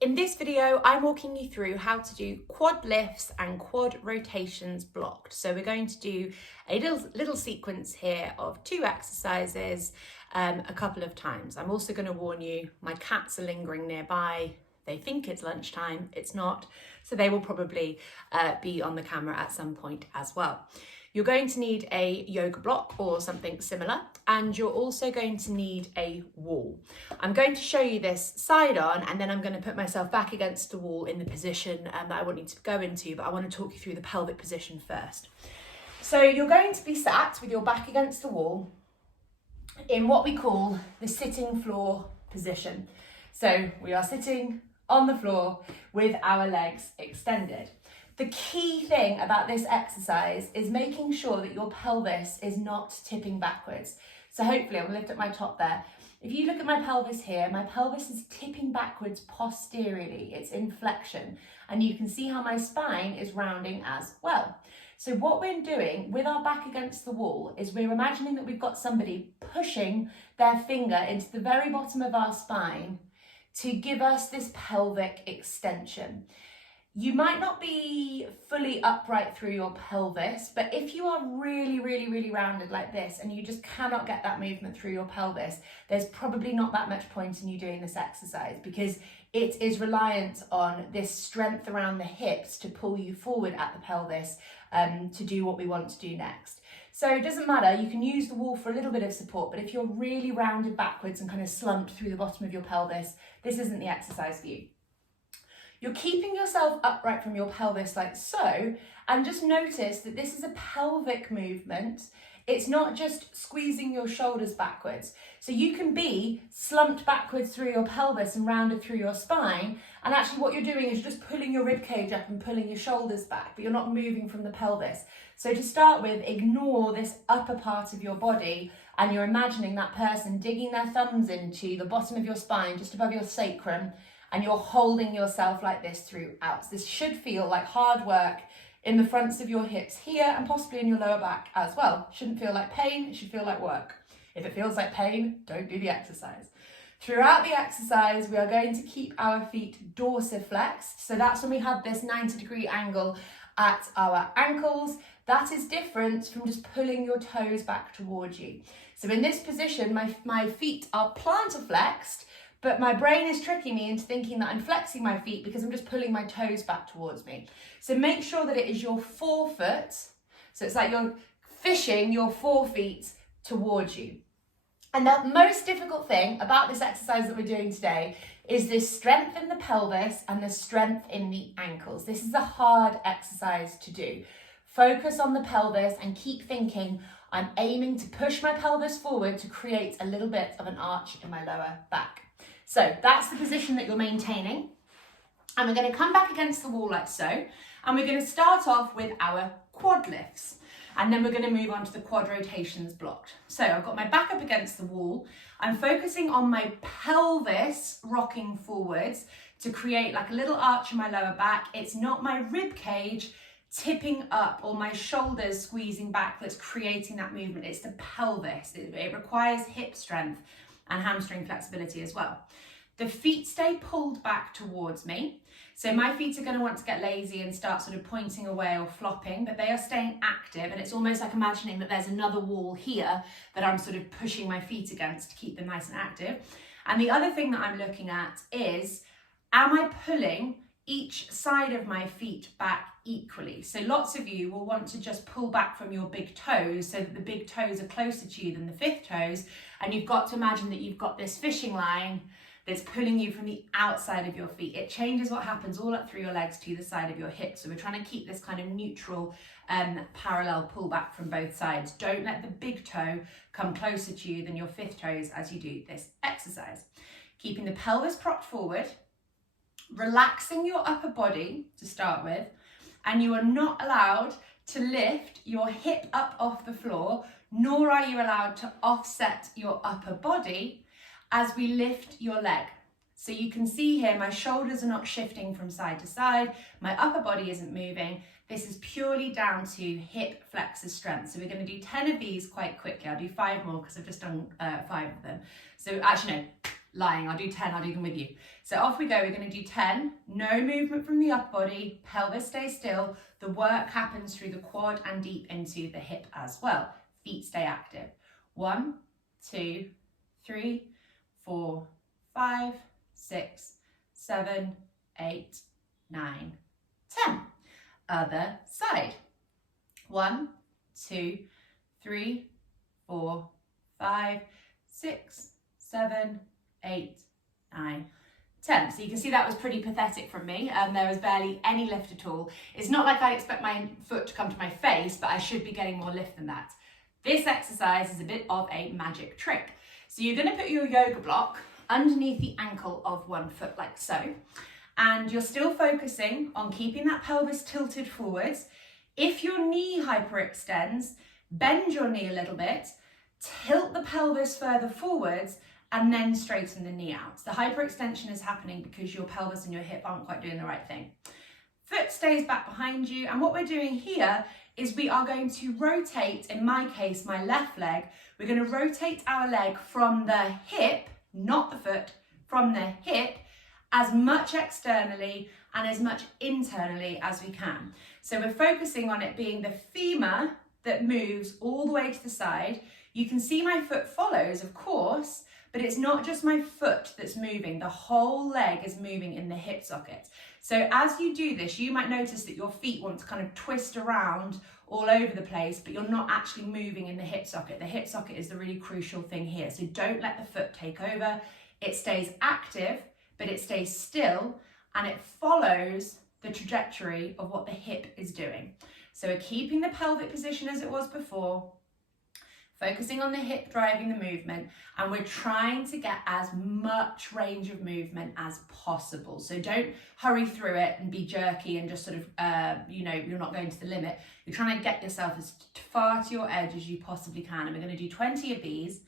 In this video, I'm walking you through how to do quad lifts and quad rotations blocked. So we're going to do a little sequence here of 2 exercises a couple of times. I'm also going to warn you, my cats are lingering nearby. They think it's lunchtime, it's not. So they will probably be on the camera at some point as well. You're going to need a yoga block or something similar, and you're also going to need a wall. I'm going to show you this side on, and then I'm going to put myself back against the wall in the position that I want you to go into, but I want to talk you through the pelvic position first. So you're going to be sat with your back against the wall in what we call the sitting floor position. So we are sitting on the floor with our legs extended. The key thing about this exercise is making sure that your pelvis is not tipping backwards. So hopefully, I'm going to lift up my top there. If you look at my pelvis here, my pelvis is tipping backwards posteriorly. It's in flexion. And you can see how my spine is rounding as well. So what we're doing with our back against the wall is we're imagining that we've got somebody pushing their finger into the very bottom of our spine to give us this pelvic extension. You might not be fully upright through your pelvis, but if you are really rounded like this and you just cannot get that movement through your pelvis, there's probably not that much point in you doing this exercise, because it is reliant on this strength around the hips to pull you forward at the pelvis to do what we want to do next. So it doesn't matter, you can use the wall for a little bit of support, but if you're really rounded backwards and kind of slumped through the bottom of your pelvis, this isn't the exercise for you. You're keeping yourself upright from your pelvis like so, and just notice that this is a pelvic movement. It's not just squeezing your shoulders backwards. So you can be slumped backwards through your pelvis and rounded through your spine, and actually what you're doing is just pulling your rib cage up and pulling your shoulders back, but you're not moving from the pelvis. So to start with, ignore this upper part of your body, and you're imagining that person digging their thumbs into the bottom of your spine, just above your sacrum, and you're holding yourself like this throughout. So this should feel like hard work in the fronts of your hips here and possibly in your lower back as well. Shouldn't feel like pain, it should feel like work. If it feels like pain, don't do the exercise. Throughout the exercise, we are going to keep our feet dorsiflexed. So that's when we have this 90-degree angle at our ankles. That is different from just pulling your toes back towards you. So in this position, my feet are plantar flexed, but my brain is tricking me into thinking that I'm flexing my feet because I'm just pulling my toes back towards me. So make sure that it is your forefoot. So it's like you're fishing your forefeet towards you. And the most difficult thing about this exercise that we're doing today is this strength in the pelvis and the strength in the ankles. This is a hard exercise to do. Focus on the pelvis and keep thinking, I'm aiming to push my pelvis forward to create a little bit of an arch in my lower back. So that's the position that you're maintaining. And we're going to come back against the wall like so. And we're going to start off with our quad lifts. And then we're going to move on to the quad rotations blocked. So I've got my back up against the wall. I'm focusing on my pelvis rocking forwards to create like a little arch in my lower back. It's not my rib cage tipping up or my shoulders squeezing back that's creating that movement. It's the pelvis. It requires hip strength and hamstring flexibility as well. The feet stay pulled back towards me. So my feet are going to want to get lazy and start sort of pointing away or flopping, but they are staying active. And it's almost like imagining that there's another wall here that I'm sort of pushing my feet against to keep them nice and active. And the other thing that I'm looking at is, am I pulling each side of my feet back equally? So lots of you will want to just pull back from your big toes so that the big toes are closer to you than the fifth toes. And you've got to imagine that you've got this fishing line that's pulling you from the outside of your feet. It changes what happens all up through your legs to the side of your hips. So we're trying to keep this kind of neutral parallel pull back from both sides. Don't let the big toe come closer to you than your fifth toes as you do this exercise. Keeping the pelvis propped forward, relaxing your upper body to start with, and you are not allowed to lift your hip up off the floor, nor are you allowed to offset your upper body as we lift your leg. So you can see here, my shoulders are not shifting from side to side, my upper body isn't moving. This is purely down to hip flexor strength. So we're going to do 10 of these quite quickly. I'll do 5 more because I've just done 5 of them. So actually no, Lying, I'll do 10, I'll do them with you. So off we go, we're going to do 10, no movement from the upper body, pelvis stays still, the work happens through the quad and deep into the hip as well. Feet stay active. 1, 2, 3, 4, 5, 6, 7, 8, 9, 10. Other side. 1, 2, 3, 4, 5, 6, 7, 8, 9, 10. So you can see that was pretty pathetic from me. There was barely any lift at all. It's not like I expect my foot to come to my face, but I should be getting more lift than that. This exercise is a bit of a magic trick. So you're going to put your yoga block underneath the ankle of one foot like so. And you're still focusing on keeping that pelvis tilted forwards. If your knee hyperextends, bend your knee a little bit, tilt the pelvis further forwards, and then straighten the knee out. The hyperextension is happening because your pelvis and your hip aren't quite doing the right thing. Foot stays back behind you, and what we're doing here is we are going to rotate, in my case, my left leg. We're going to rotate our leg from the hip, not the foot, from the hip, as much externally and as much internally as we can. So we're focusing on it being the femur that moves all the way to the side. You can see my foot follows, of course, but it's not just my foot that's moving. The whole leg is moving in the hip socket. So as you do this, you might notice that your feet want to kind of twist around all over the place, but you're not actually moving in the hip socket. The hip socket is the really crucial thing here. So don't let the foot take over. It stays active, but it stays still, and it follows the trajectory of what the hip is doing. So we're keeping the pelvic position as it was before, focusing on the hip driving the movement, and we're trying to get as much range of movement as possible. So don't hurry through it and be jerky and just sort of, you're not going to the limit. You're trying to get yourself as far to your edge as you possibly can. And we're going to do 20 of these.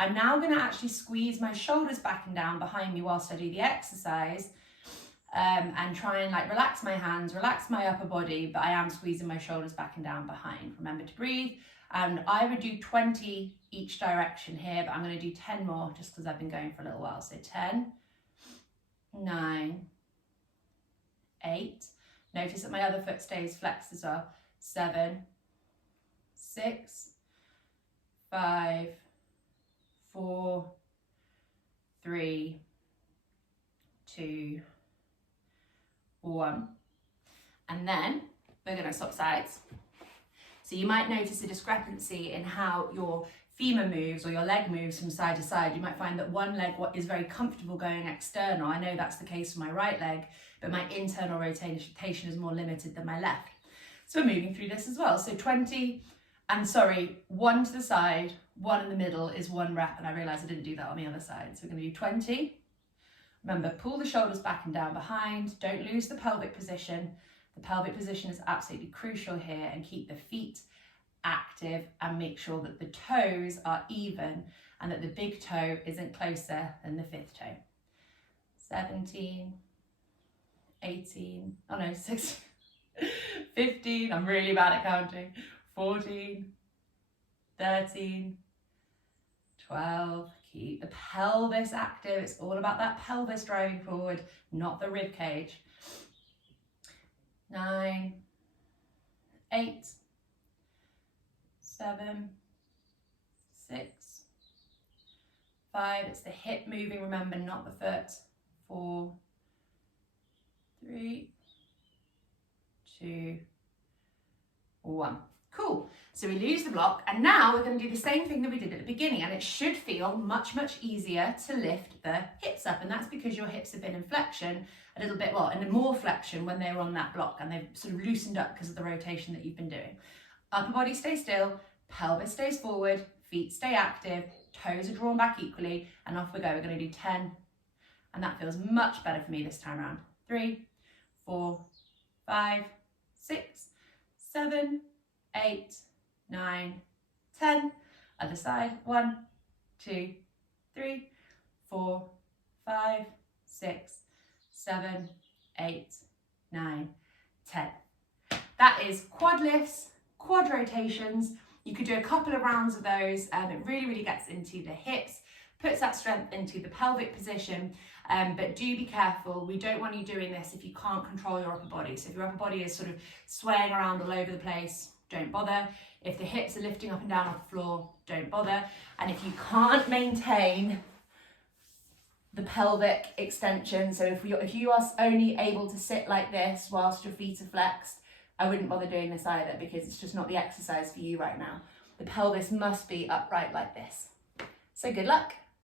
I'm now going to actually squeeze my shoulders back and down behind me whilst I do the exercise, and try and like relax my hands, relax my upper body, but I am squeezing my shoulders back and down behind. Remember to breathe. And I would do 20 each direction here, but I'm going to do 10 more just because I've been going for a little while. So 10, 9, 8. Notice that my other foot stays flexed as well. 7, 6, 5, 4, 3, 2, 1. And then we're going to swap sides. So you might notice a discrepancy in how your femur moves or your leg moves from side to side. You might find that one leg is very comfortable going external. I know that's the case for my right leg, but my internal rotation is more limited than my left. So we're moving through this as well. So 20, and sorry, 1 to the side, 1 in the middle is 1 rep, and I realised I didn't do that on the other side. So we're going to do 20. Remember, pull the shoulders back and down behind. Don't lose the pelvic position. The pelvic position is absolutely crucial here, and keep the feet active and make sure that the toes are even and that the big toe isn't closer than the 5th toe. 17, 18, 16, 15, I'm really bad at counting, 14, 13, 12, keep the pelvis active. It's all about that pelvis driving forward, not the rib cage. 9, 8, 7, 6, 5, it's the hip moving, remember, not the foot. 4, 3, 2, 1. Cool. So we lose the block, and now we're going to do the same thing that we did at the beginning, and it should feel much, much easier to lift the hips up, and that's because your hips have been in flexion a little bit, and more flexion when they were on that block, and they've sort of loosened up because of the rotation that you've been doing. Upper body stays still, pelvis stays forward, feet stay active, toes are drawn back equally, and off we go. We're going to do 10, and that feels much better for me this time around. 3, 4, 5, 6, 7, 8, 9, 10. Other side. 1, 2, 3, 4, 5, 6, 7, 8, 9, 10. That is quad lifts, quad rotations. You could do a couple of rounds of those. It really, really gets into the hips, puts that strength into the pelvic position. But do be careful. We don't want you doing this if you can't control your upper body. So if your upper body is sort of swaying around all over the place, don't bother. If the hips are lifting up and down off the floor, don't bother. And if you can't maintain the pelvic extension, so if you are only able to sit like this whilst your feet are flexed, I wouldn't bother doing this either, because it's just not the exercise for you right now. The pelvis must be upright like this. So good luck.